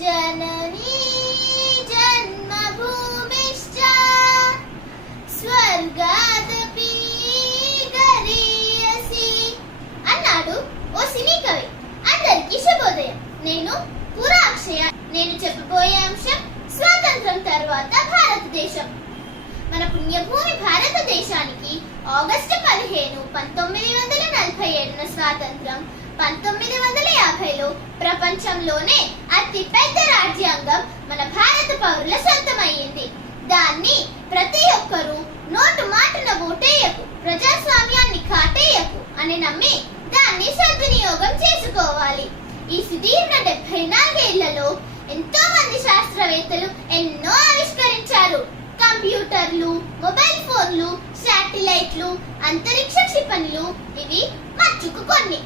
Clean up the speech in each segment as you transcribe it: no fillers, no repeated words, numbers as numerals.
జననీ జన్మభూమిశ్చ స్వర్గాదపి గరీయసి అన్నాడు ఓ సినీ కవి. అందరికీ శుభోదయం. నేను పురాక్షయ. నేను చెప్పబోయే అంశం స్వాతంత్రం తర్వాత భారతదేశం. మన పుణ్యభూమి భారతదేశానికి ఆగస్టు 15, 1947 స్వాతంత్రం. 1950లో ప్రపంచంలోనే అతి పెద్ద రాజ్యాంగం మన భారత పౌరుల సొంతమయ్యింది. దాన్ని ప్రతి ఒక్కరూ నోటు మాటన ఓటేయకు, ప్రజాస్వామ్యాన్ని కాటేయకు అని నమ్మి దాన్ని సద్వినియోగం చేసుకోవాలి. ఈ సుదీర్ఘ 74 ఏళ్లలో ఎంతో మంది శాస్త్రవేత్తలు ఎన్నో ఆవిష్కరించారు. కంప్యూటర్లు, మొబైల్ ఫోన్లు, శాటిలైట్లు, అంతరిక్ష క్షిపణులు ఇవి మచ్చుకు కొన్ని.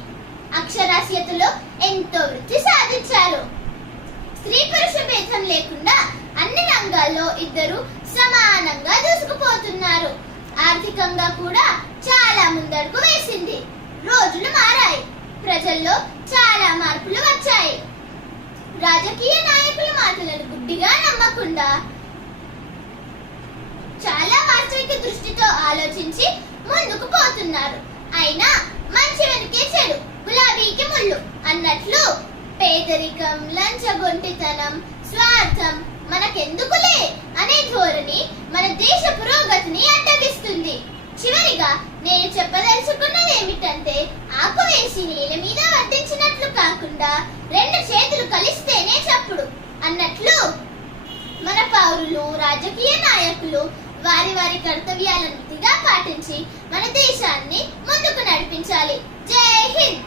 అక్షరాస్యతలో ఎంతో వృద్ధి సాధించారు. స్త్రీ పురుష భేదం లేకుండా అన్ని రంగాల్లో ఇద్దరు సమానంగా దూసుకుపోతున్నారు. ఆర్థికంగా కూడా చాలా ముందడుగు వేసింది. రోజులు మారాయి, ప్రజల్లో చాలా మార్పులు వచ్చాయి. రాజకీయ నాయకుల మాటలను గుడ్డిగా నమ్మకుండా చాలా వాస్తవిక దృష్టితో ఆలోచించి ముందుకు పోతున్నారు. అయినా మంచి వెనుకే చెడు, గులాబీకి ముళ్ళు అన్నట్లు పేదరికం, లంచగొంటితనం, స్వార్థం మనకెందుకులే అనే ధోరణి మన దేశ పురోగతిని అడ్డగిస్తుంది. చివరిగా నేను చెప్పదలుచుకున్నది ఏమిటంటే, ఆకు వేసి నేల మీద వర్తించినట్లు కాకుండా 2 చేతులు కలిస్తేనే చప్పుడు అన్నట్లు మన పౌరులు, రాజకీయ నాయకులు వారి వారి కర్తవ్యాలను విధిగా పాటించి మన దేశాన్ని ముందుకు నడిపించాలి. జై హింద్.